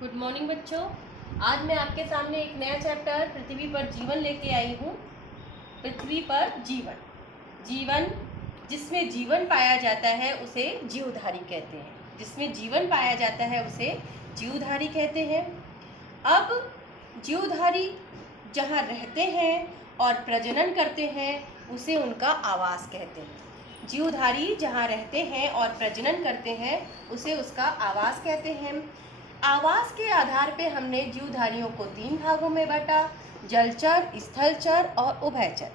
Good morning बच्चों। आज मैं आपके सामने एक नया चैप्टर पृथ्वी पर जीवन लेके आई हूँ। पृथ्वी पर जीवन जीवन जिसमें जीवन पाया जाता है उसे जीवधारी कहते हैं। जिसमें जीवन पाया जाता है उसे जीवधारी कहते हैं। अब जीवधारी जहाँ रहते हैं और प्रजनन करते हैं उसे उनका आवास कहते हैं। जीवधारी जहाँ रहते हैं और प्रजनन करते हैं उसे उसका आवास कहते हैं। आवास के आधार पे हमने जीवधारियों को 3 भागों में बांटा: जलचर, स्थलचर और उभयचर।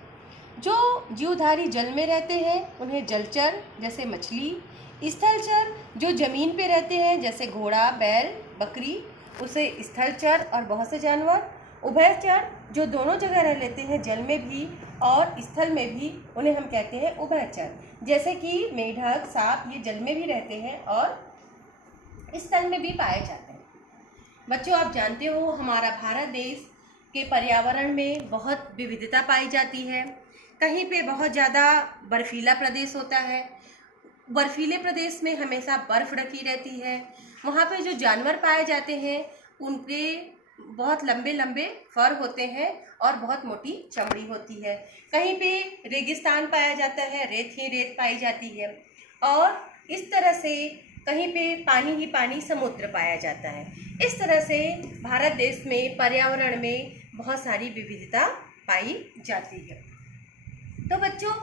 जो जीवधारी जल में रहते हैं उन्हें जलचर जैसे मछली, स्थलचर जो जमीन पे रहते हैं जैसे घोड़ा, बैल, बकरी उसे स्थलचर और बहुत से जानवर, उभयचर जो दोनों जगह रह लेते हैं जल में भी और स्थल में भी उन्हें हम कहते हैं उभयचर, जैसे कि मेढक, सांप ये जल में भी रहते हैं और स्थल में भी पाए जाते हैं। बच्चों, आप जानते हो हमारा भारत देश के पर्यावरण में बहुत विविधता पाई जाती है। कहीं पे बहुत ज़्यादा बर्फीला प्रदेश होता है। बर्फीले प्रदेश में हमेशा बर्फ़ ढकी रहती है। वहाँ पे जो जानवर पाए जाते हैं उनके बहुत लंबे लंबे फर होते हैं और बहुत मोटी चमड़ी होती है। कहीं पे रेगिस्तान पाया जाता है, रेत ही रेत पाई जाती है और इस तरह से कहीं पे पानी ही पानी, समुद्र पाया जाता है। इस तरह से भारत देश में पर्यावरण में बहुत सारी विविधता पाई जाती है। तो बच्चों,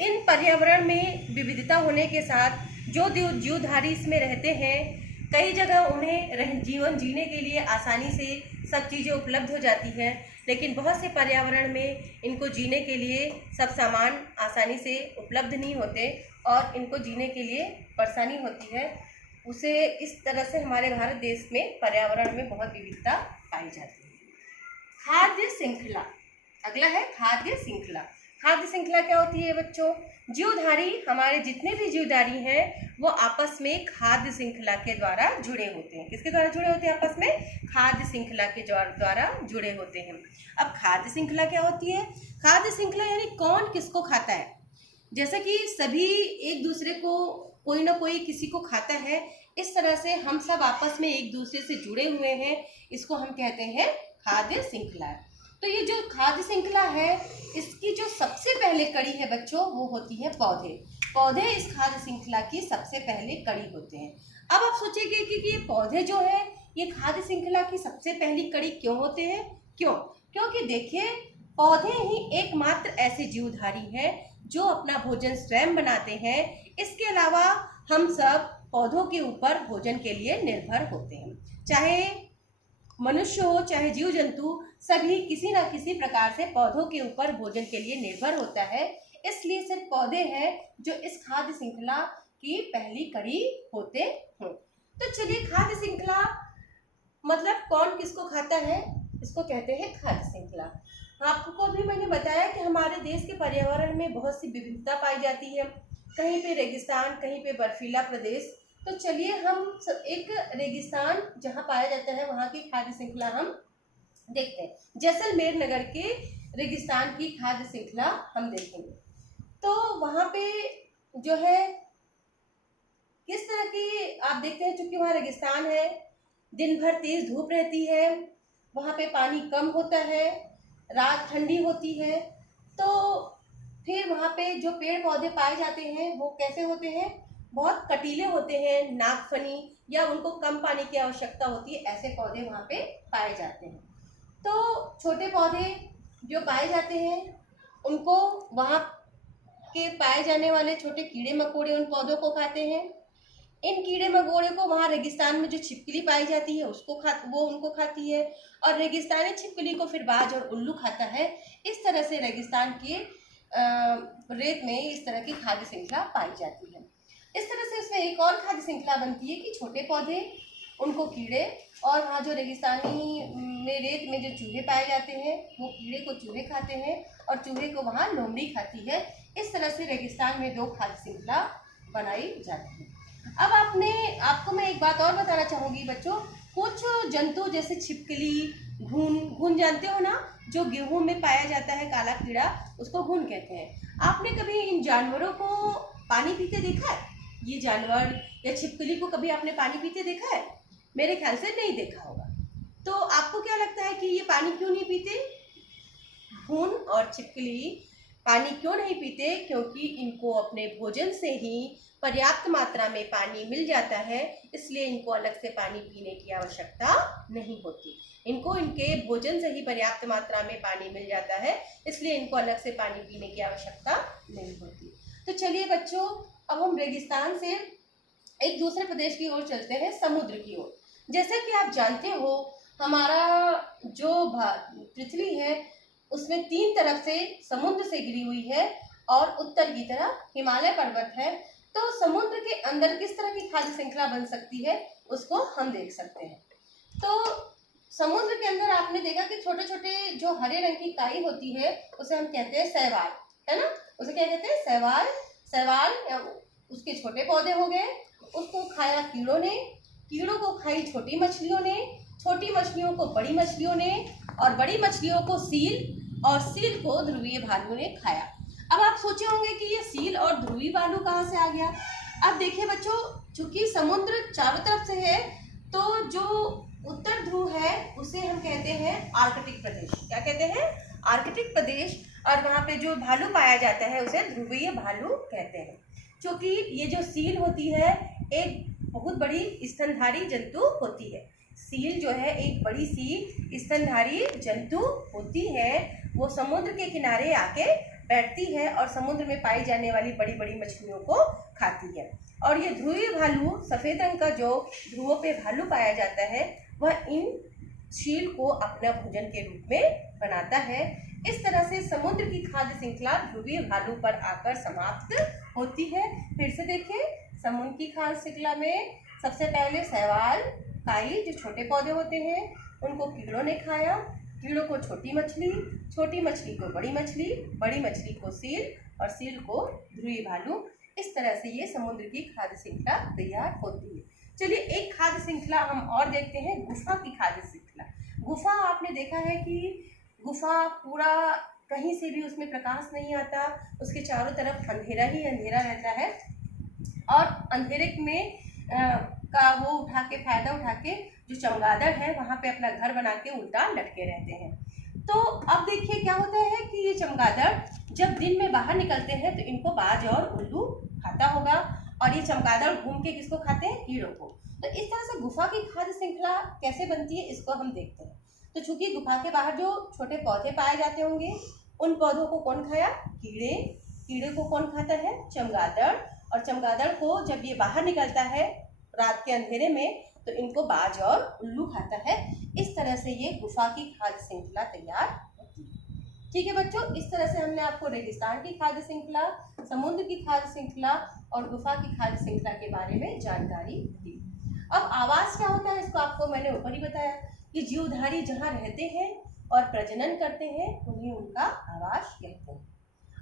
इन पर्यावरण में विविधता होने के साथ जो जीवधारी इसमें रहते हैं, कई जगह उन्हें जीवन जीने के लिए आसानी से सब चीज़ें उपलब्ध हो जाती हैं, लेकिन बहुत से पर्यावरण में इनको जीने के लिए सब सामान आसानी से उपलब्ध नहीं होते और इनको जीने के लिए परेशानी होती है। उसे इस तरह से हमारे भारत देश में पर्यावरण में बहुत विविधता पाई जाती है। खाद्य श्रृंखला, अगला है खाद्य श्रृंखला। खाद्य श्रृंखला क्या होती है बच्चों? जीवधारी, हमारे जितने भी जीवधारी हैं वो आपस में खाद्य श्रृंखला के द्वारा जुड़े होते हैं। किसके द्वारा जुड़े होते हैं? आपस में खाद्य श्रृंखला के द्वारा जुड़े होते हैं। अब खाद्य श्रृंखला क्या होती है? खाद्य श्रृंखला यानी कौन किसको खाता है। जैसे कि सभी एक दूसरे को कोई ना कोई किसी को खाता है, इस तरह से हम सब आपस में एक दूसरे से जुड़े हुए हैं। इसको हम कहते हैं खाद्य श्रृंखला। तो ये जो खाद्य श्रृंखला है इसकी जो सबसे पहले कड़ी है बच्चों वो होती है पौधे। पौधे इस खाद्य श्रृंखला की सबसे पहले कड़ी होते हैं। अब आप सोचेंगे कि ये पौधे जो है ये खाद्य श्रृंखला की सबसे पहली कड़ी क्यों होते हैं? क्यों? क्योंकि देखिए, पौधे ही एकमात्र ऐसे जीवधारी हैं जो अपना भोजन स्वयं बनाते हैं। इसके अलावा हम सब पौधों के ऊपर भोजन के लिए निर्भर होते हैं। चाहे मनुष्य हो चाहे जीव जंतु, सभी किसी न किसी प्रकार से पौधों के ऊपर भोजन के लिए निर्भर होता है। इसलिए सिर्फ पौधे हैं जो इस खाद्य श्रृंखला की पहली कड़ी होते हैं। तो चलिए, खाद्य श्रृंखला मतलब कौन किसको खाता है, इसको कहते हैं खाद्य श्रृंखला। आपको भी मैंने बताया कि हमारे देश के पर्यावरण में बहुत सी विविधता पाई जाती है। कहीं पे रेगिस्तान, कहीं पे बर्फीला प्रदेश। तो चलिए हम एक रेगिस्तान जहाँ पाया जाता है वहाँ की खाद्य श्रृंखला हम देखते हैं। जैसलमेर नगर के रेगिस्तान की खाद्य श्रृंखला हम देखेंगे। तो वहाँ पे जो है किस तरह की आप देखते हैं, चूंकि वहाँ रेगिस्तान है, दिन भर तेज धूप रहती है, वहाँ पे पानी कम होता है, रात ठंडी होती है। तो फिर वहाँ पे जो पेड़ पौधे पाए जाते हैं वो कैसे होते हैं? बहुत कटीले होते हैं, नागफनी, या उनको कम पानी की आवश्यकता होती है, ऐसे पौधे वहाँ पे पाए जाते हैं। तो छोटे पौधे जो पाए जाते हैं उनको वहाँ के पाए जाने वाले छोटे कीड़े मकोड़े उन पौधों को खाते हैं। इन कीड़े मकोड़े को वहाँ रेगिस्तान में जो छिपकली पाई जाती है वो उनको खाती है और रेगिस्तानी छिपकली को फिर बाज और उल्लू खाता है। इस तरह से रेगिस्तान के रेत में इस तरह की खाद्य श्रृंखला पाई जाती है। इस तरह से इसमें एक और खाद्य श्रृंखला बनती है कि छोटे पौधे उनको कीड़े, और वहाँ जो रेगिस्तानी में रेत में जो चूहे पाए जाते हैं वो कीड़े को चूहे खाते हैं और चूहे को वहाँ लोमड़ी खाती है। इस तरह से रेगिस्तान में 2 खाद्य श्रृंखला बनाई जाती है। अब आपको मैं एक बात और बताना चाहूँगी बच्चों। कुछ जंतु जैसे छिपकली, घुन जानते हो ना, जो गेहूं में पाया जाता है काला कीड़ा, उसको घुन कहते हैं। आपने कभी इन जानवरों को पानी पीते देखा है? ये जानवर या छिपकली को कभी आपने पानी पीते देखा है? मेरे ख्याल से नहीं देखा होगा। तो आपको क्या लगता है कि ये पानी क्यों नहीं पीते? घुन और छिपकली पानी क्यों नहीं पीते? क्योंकि इनको अपने भोजन से ही पर्याप्त मात्रा में पानी मिल जाता है, इसलिए इनको अलग से पानी पीने की आवश्यकता नहीं होती। इनको इनके भोजन से ही पर्याप्त मात्रा में पानी मिल जाता है, इसलिए इनको अलग से पानी पीने की आवश्यकता नहीं होती। तो चलिए बच्चों, अब हम रेगिस्तान से एक दूसरे प्रदेश की ओर चलते हैं, समुद्र की ओर। जैसा कि आप जानते हो, हमारा जो पृथ्वी है उसमें 3 तरफ से समुद्र से घिरी हुई है और उत्तर की तरफ हिमालय पर्वत है। तो समुद्र के अंदर किस तरह की खाद्य श्रृंखला बन सकती है उसको हम देख सकते हैं। तो समुद्र के अंदर आपने देखा कि छोटे छोटे जो हरे रंग की काई होती है उसे हम कहते हैं शैवाल, है ना। उसे क्या कहते हैं? शैवाल। शैवाल उसके छोटे पौधे हो गए, उसको खाया कीड़ों ने, कीड़ों को खाई छोटी मछलियों ने, छोटी मछलियों को बड़ी मछलियों ने, और बड़ी मछलियों को सील, और सील को ध्रुवीय भालू ने खाया। अब आप सोचे होंगे कि ये सील और ध्रुवीय भालू कहाँ से आ गया। अब देखिए बच्चों, चूंकि समुद्र चारों तरफ से है, तो जो उत्तर ध्रुव है उसे हम कहते हैं आर्कटिक प्रदेश। क्या कहते हैं? आर्कटिक प्रदेश। और वहाँ पे जो भालू पाया जाता है उसे ध्रुवीय भालू कहते हैं। क्योंकि ये जो सील होती है एक बहुत बड़ी स्तनधारी जंतु होती है। सील जो है एक बड़ी सी स्तनधारी जंतु होती है। वो समुद्र के किनारे आके बैठती है और समुद्र में पाई जाने वाली बड़ी बड़ी मछलियों को खाती है। और ये ध्रुवीय भालू, सफ़ेद रंग का जो ध्रुवों पे भालू पाया जाता है, वह इन सील को अपना भोजन के रूप में बनाता है। इस तरह से समुद्र की खाद्य श्रृंखला ध्रुवीय भालू पर आकर समाप्त होती है। फिर से देखिए, समुद्र की खाद्य श्रृंखला में सबसे पहले शैवाल, काई जो छोटे पौधे होते हैं उनको कीड़ों ने खाया, कीड़ों को छोटी मछली को बड़ी मछली को सील, और सील को ध्रुवीय भालू। इस तरह से ये समुद्र की खाद्य श्रृंखला तैयार होती है। चलिए एक खाद्य श्रृंखला हम और देखते हैं, गुफा की खाद्य श्रृंखला। गुफा आपने देखा है कि गुफा पूरा कहीं से भी उसमें प्रकाश नहीं आता, उसके चारों तरफ अंधेरा ही अंधेरा रहता है, और अंधेरे में का वो फायदा उठा के जो चमगादड़ है वहाँ पे अपना घर बना के उल्टा लटके रहते हैं। तो अब देखिए क्या होता है कि ये चमगादड़ जब दिन में बाहर निकलते हैं तो इनको बाज और उल्लू खाता होगा, और ये चमगादड़ घूम के किसको खाते हैं? कीड़ों को। तो इस तरह से गुफा की खाद्य श्रृंखला कैसे बनती है इसको हम देखते हैं। तो चूंकि गुफा के बाहर जो छोटे पौधे पाए जाते होंगे, उन पौधों को कौन खाया? कीड़े को कौन खाता है? चमगादड़। और चमगादड़ को जब ये बाहर निकलता है रात के अंधेरे में तो इनको बाज और उल्लू खाता है। इस तरह से ये गुफा की खाद्य श्रृंखला तैयार होती है। ठीक है बच्चों, इस तरह से हमने आपको रेगिस्तान की खाद्य श्रृंखला, समुद्र की खाद्य श्रृंखला और गुफा की खाद्य श्रृंखला के बारे में जानकारी दी। अब आवास क्या होता है इसको आपको मैंने ऊपर ही बताया कि जीवधारी जहाँ रहते हैं और प्रजनन करते हैं उन्हें उनका आवास कहते हैं।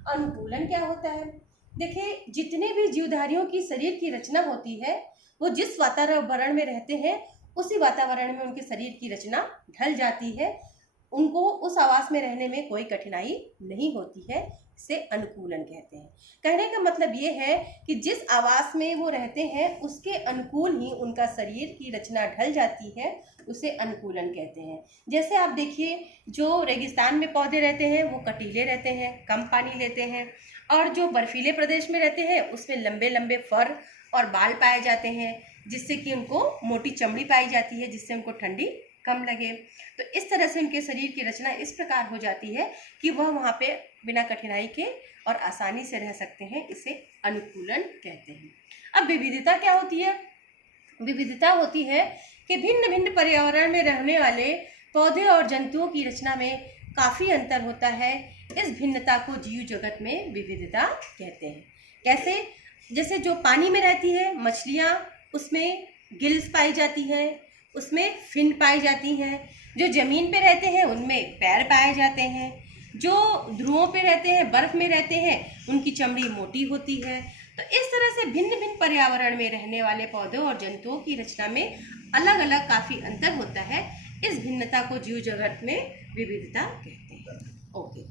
अनुकूलन क्या होता है? देखिए, जितने भी जीवधारियों की शरीर की रचना होती है वो जिस वातावरण में रहते हैं उसी वातावरण में उनके शरीर की रचना ढल जाती है, उनको उस आवास में रहने में कोई कठिनाई नहीं होती है। इसे अनुकूलन कहते हैं। कहने का मतलब ये है कि जिस आवास में वो रहते हैं उसके अनुकूल ही उनका शरीर की रचना ढल जाती है, उसे अनुकूलन कहते हैं। जैसे आप देखिए, जो रेगिस्तान में पौधे रहते हैं वो कटीले रहते हैं, कम पानी लेते हैं, और जो बर्फीले प्रदेश में रहते हैं उसमें लंबे लंबे फर और बाल पाए जाते हैं, जिससे कि उनको मोटी चमड़ी पाई जाती है, जिससे उनको ठंडी कम लगे। तो इस तरह से उनके शरीर की रचना इस प्रकार हो जाती है कि वह वहाँ पे बिना कठिनाई के और आसानी से रह सकते हैं। इसे अनुकूलन कहते हैं। अब विविधता क्या होती है? विविधता होती है कि भिन्न भिन्न पर्यावरण में रहने वाले पौधे और जंतुओं की रचना में काफ़ी अंतर होता है। इस भिन्नता को जीव जगत में विविधता कहते हैं। कैसे? जैसे जो पानी में रहती है मछलियाँ, उसमें गिल्स पाई जाती हैं, उसमें फिन पाई जाती हैं। जो ज़मीन पे रहते हैं उनमें पैर पाए जाते हैं। जो ध्रुवों पे रहते हैं, बर्फ़ में रहते हैं, उनकी चमड़ी मोटी होती है। तो इस तरह से भिन्न भिन्न पर्यावरण में रहने वाले पौधों और जंतुओं की रचना में अलग अलग काफ़ी अंतर होता है। इस भिन्नता को जीव जगत में विविधता कहते हैं। ओके।